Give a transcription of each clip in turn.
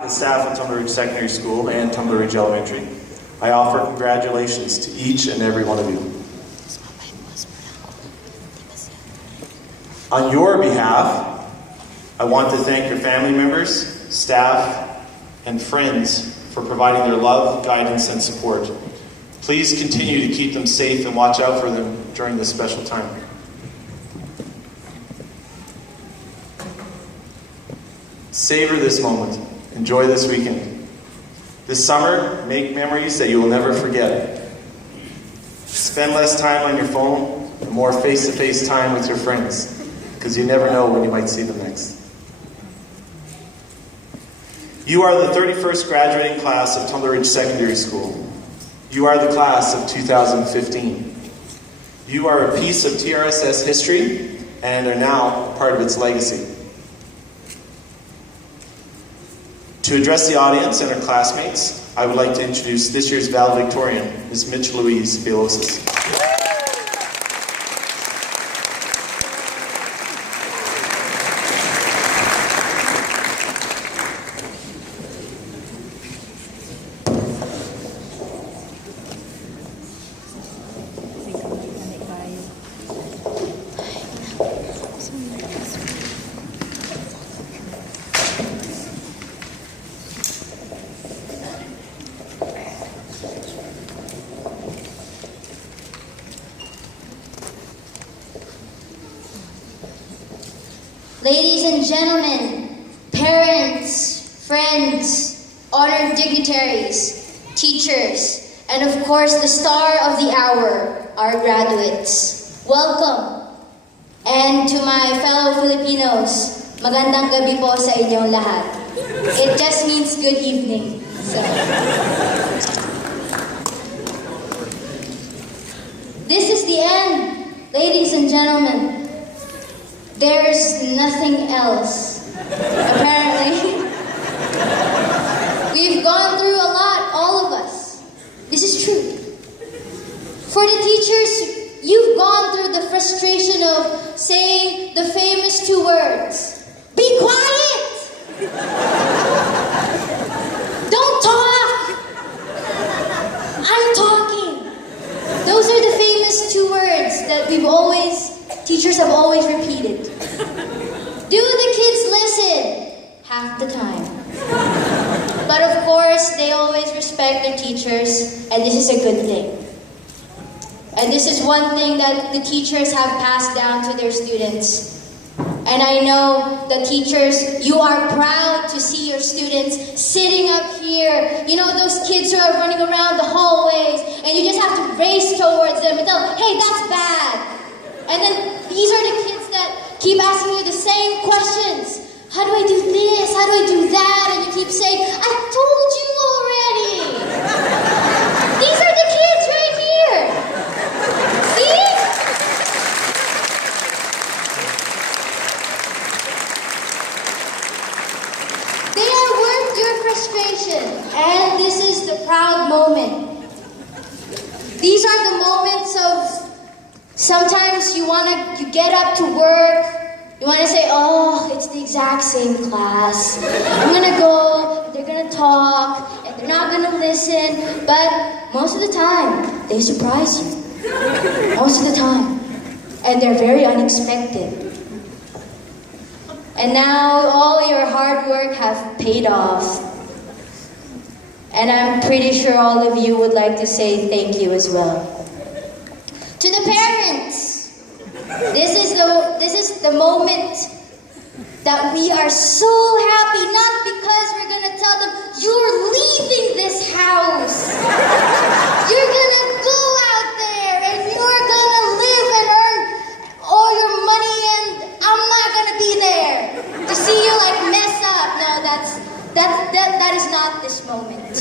The staff of Tumbler Ridge Secondary School and Tumbler Ridge Elementary, I offer congratulations to each and every one of you. On your behalf, I want to thank your family members, staff, and friends for providing their love, guidance, and support. Please continue to keep them safe and watch out for them during this special time. Savor this moment. Enjoy this weekend. This summer, make memories that you will never forget. Spend less time on your phone and more face-to-face time with your friends, because you never know when you might see them next. You are the 31st graduating class of Tumbler Ridge Secondary School. You are the class of 2015. You are a piece of TRSS history and are now part of its legacy. To address the audience and our classmates, I would like to introduce this year's valedictorian, Ms. Mitzchilouise, Baylo. Ladies and gentlemen, parents, friends, honored dignitaries, teachers, and of course the star of the hour, our graduates. Welcome! And to my fellow Filipinos, magandang gabi po sa inyong lahat. It just means good evening. So. This is the end, ladies and gentlemen. There's nothing else. Apparently. We've gone through a lot, all of us. This is true. For the teachers, you've gone through the frustration of saying the famous two words. Be quiet! Don't talk! I'm talking. Those are the famous two words that teachers have always repeated. Do the kids listen? Half the time. But of course, they always respect their teachers, and this is a good thing. And this is one thing that the teachers have passed down to their students. And I know the teachers, you are proud to see your students sitting up here. You know those kids who are running around the hallways, and you just have to race towards them and tell them, hey, that's bad. And then these are the kids that keep asking you the same questions. How do I do this? How do I do that? And you keep saying, I told you already. These are the kids right here. See? They are worth your frustration. And this is the proud moment. These are the moments of sometimes you get up to work, you want to say, oh, it's the exact same class. I'm going to go, they're going to talk, and they're not going to listen. But most of the time, they surprise you. Most of the time. And they're very unexpected. And now all your hard work have paid off. And I'm pretty sure all of you would like to say thank you as well. To the parents, this is the moment that we are so happy, not because we're going to tell them, you're leaving this house. You're going to go out there and you're going to live and earn all your money and I'm not going to be there to see you like mess up. No, that is not this moment.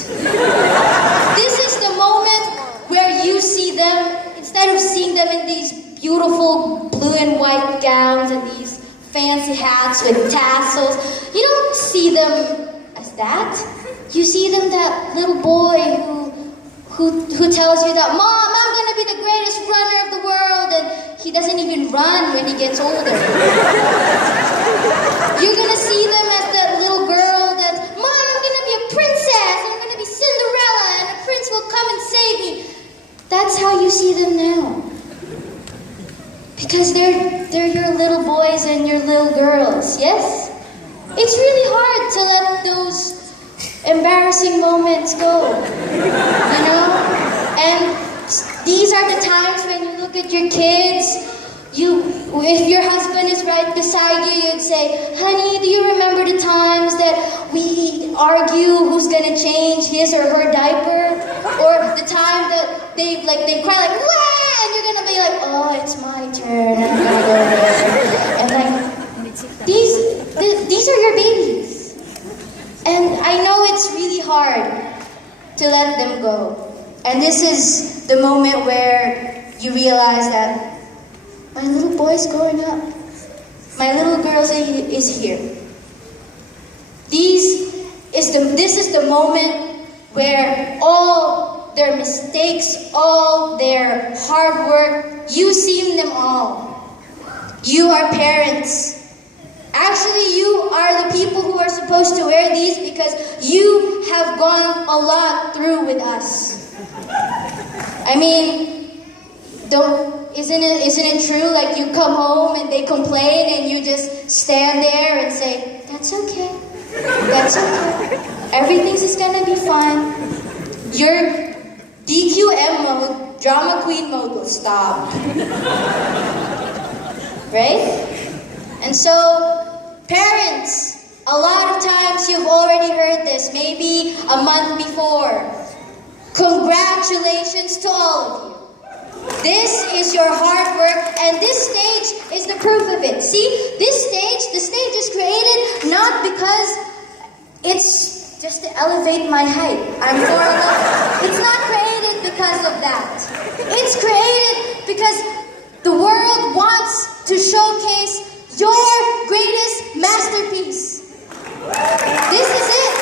This is the moment where you see them. Instead of seeing them in these beautiful blue and white gowns and these fancy hats with tassels, you don't see them as that. You see them that little boy who tells you that, Mom, I'm going to be the greatest runner of the world, and he doesn't even run when he gets older. You're going to see them as that little girl that, Mom, I'm going embarrassing moments go. You know? And these are the times when you look at your kids. If your husband is right beside you, you'd say, honey, do you remember the times that we argue who's gonna change his or her diaper? Or the time that they cry like, wah! And you're gonna be like, oh, it's my turn, I'm gonna go there. And like, these are your babies. And I know it's really hard to let them go. And this is the moment where you realize that my little boy's growing up. My little girl is here. This is the moment where all their mistakes, all their hard work, you've seen them all. You are parents. Actually, you are the people who are supposed to wear these because you have gone a lot through with us. I mean, isn't it true? Like you come home and they complain and you just stand there and say, that's okay. That's okay. Everything's just gonna be fine. Your DQM mode, drama queen mode will stop. Right? And so, parents, a lot of times you've already heard this, maybe a month before. Congratulations to all of you. This is your hard work, and this stage is the proof of it. See, the stage is created not because it's just to elevate my height. I'm 4'11". It's not created because of that. It's created because the world wants to showcase your greatest masterpiece. This is it.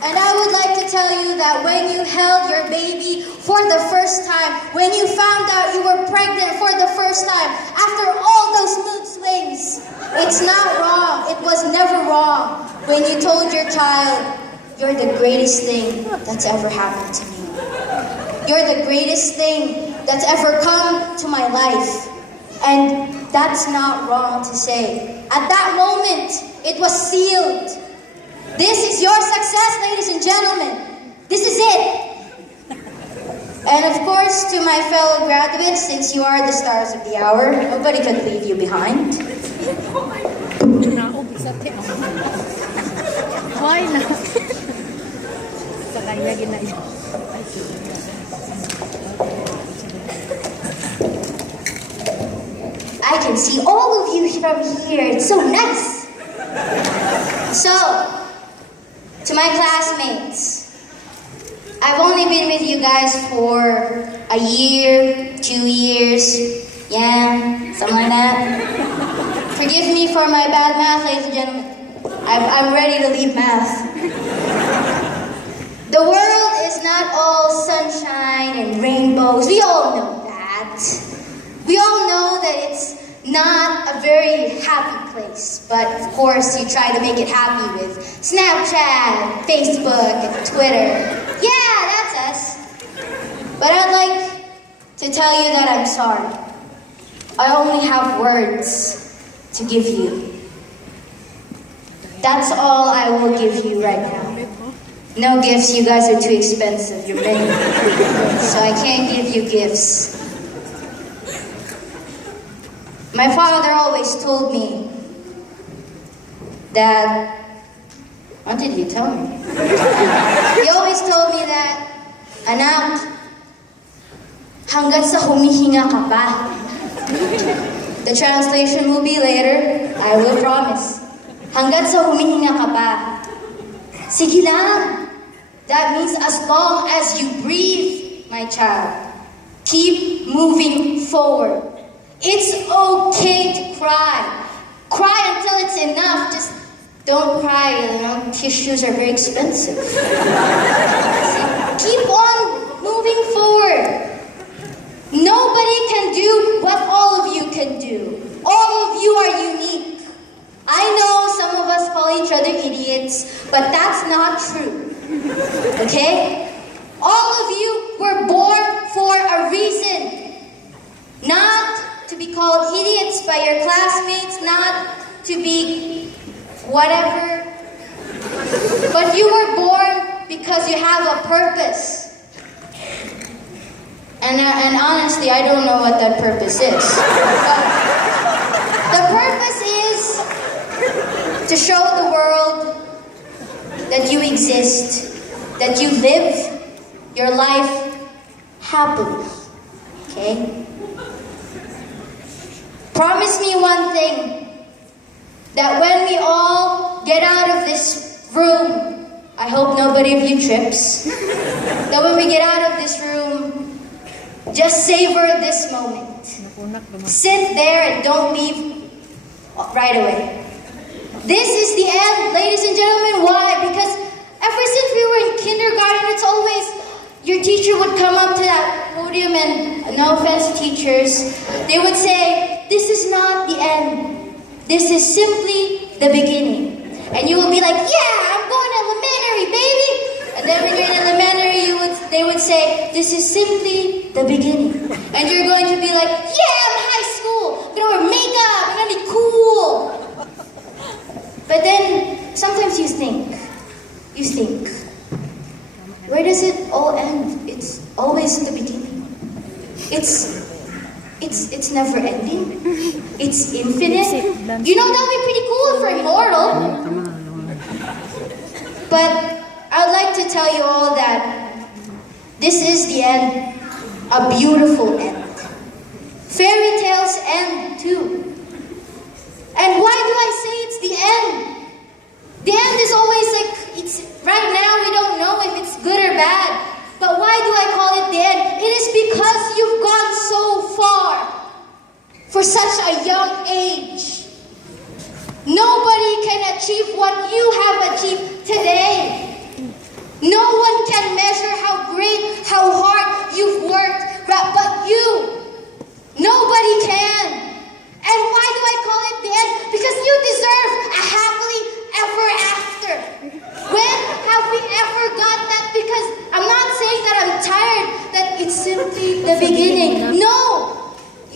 And I would like to tell you that when you held your baby for the first time, when you found out you were pregnant for the first time, after all those mood swings, it's not wrong. It was never wrong when you told your child, you're the greatest thing that's ever happened to me. You're the greatest thing that's ever come to my life. And that's not wrong to say. At that moment, it was sealed. This is your success, ladies and gentlemen. This is it. And of course, to my fellow graduates, since you are the stars of the hour, nobody can leave you behind. I can see all of you from here. It's so nice. So, to my classmates, I've only been with you guys for a year, 2 years, yeah, something like that. Forgive me for my bad math, ladies and gentlemen. I'm ready to leave math. The world is not all sunshine and rainbows. We all know that. We all know that it's not a very happy place, but of course you try to make it happy with Snapchat, Facebook, and Twitter. Yeah, that's us. But I'd like to tell you that I'm sorry. I only have words to give you. That's all I will give you right now. No gifts, you guys are too expensive. You're many. So I can't give you gifts. My father always told me that, what did he tell me? He always told me that, anak, hanggat sa humihinga ka pa. The translation will be later, I will promise. Hanggat sa humihinga ka pa. Sige lang. That means as long as you breathe, my child. Keep moving forward. It's okay to cry. Cry until it's enough. Just don't cry, you know, tissues are very expensive. Keep on moving forward. Nobody can do what all of you can do. All of you are unique. I know some of us call each other idiots, but that's not true. Okay? All of you were born for a reason. Not to be called idiots by your classmates, not to be whatever. But you were born because you have a purpose. And honestly, I don't know what that purpose is. But the purpose is to show the world that you exist, that you live your life happily. Okay? Promise me one thing, that when we all get out of this room, I hope nobody of you trips, that when we get out of this room, just savor this moment. Sit there and don't leave right away. This is the end, ladies and gentlemen. Why? Because ever since we were in kindergarten, it's always your teacher would come up to that podium and, no offense to teachers, they would say, this is not the end. This is simply the beginning. And you will be like, yeah, I'm going elementary, baby. And then when you're in elementary, they would say, this is simply the beginning. And you're going to be like, yeah, I'm high school. I'm going to wear makeup. I'm going to be cool. But then sometimes you think, where does it all end? It's always the beginning. It's never ending. It's infinite. You know, that would be pretty cool if we're immortal. But I would like to tell you all that this is the end, a beautiful end. Fairy tales end too. And why do I say it's the end? The end is always like, it's right now we don't know if it's good or bad. But why do I call it the end? It is because you've gone so far for such a young age. Nobody can achieve what you have achieved today. No one can measure how great, how hard you've worked, but you. Nobody can. And why do I call it the end? Because you deserve a happily ever after. When have we ever got that? Because I'm not saying that I'm tired, that it's simply the beginning. No!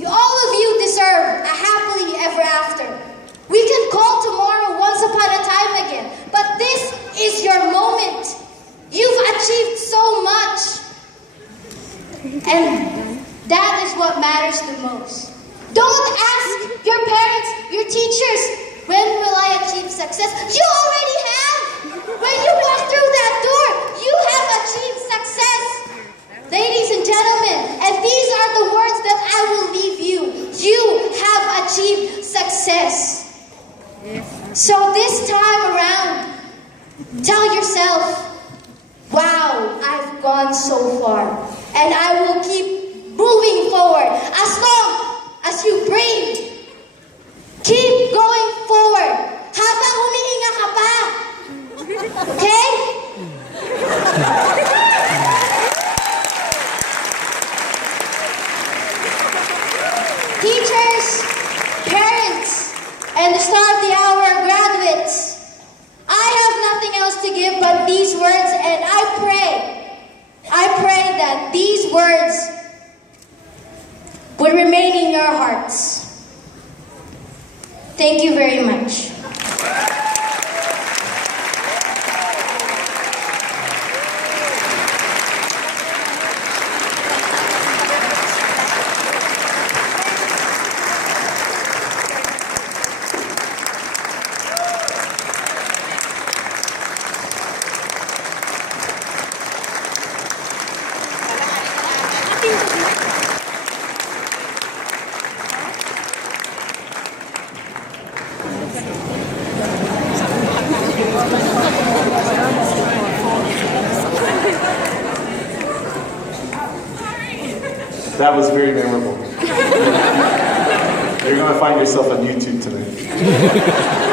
All of you deserve a happily ever after. We can call tomorrow once upon a time again, but this is your moment. You've achieved so much. And that is what matters the most. Don't ask your parents, your teachers, when will I achieve success? You already have. When you walk through that door, you have achieved success. Ladies and gentlemen, and these are the words that I will leave you. You have achieved success. So this time around, tell yourself, wow, I've gone so far. And I will keep moving forward. As long as you breathe, keep going forward. Habang humihinga ka pa. Okay? Teachers, parents, and the star of the hour graduates, I have nothing else to give but these words, and I pray that these words will remain in your hearts. Thank you very much. That was very memorable. You're going to find yourself on YouTube tonight.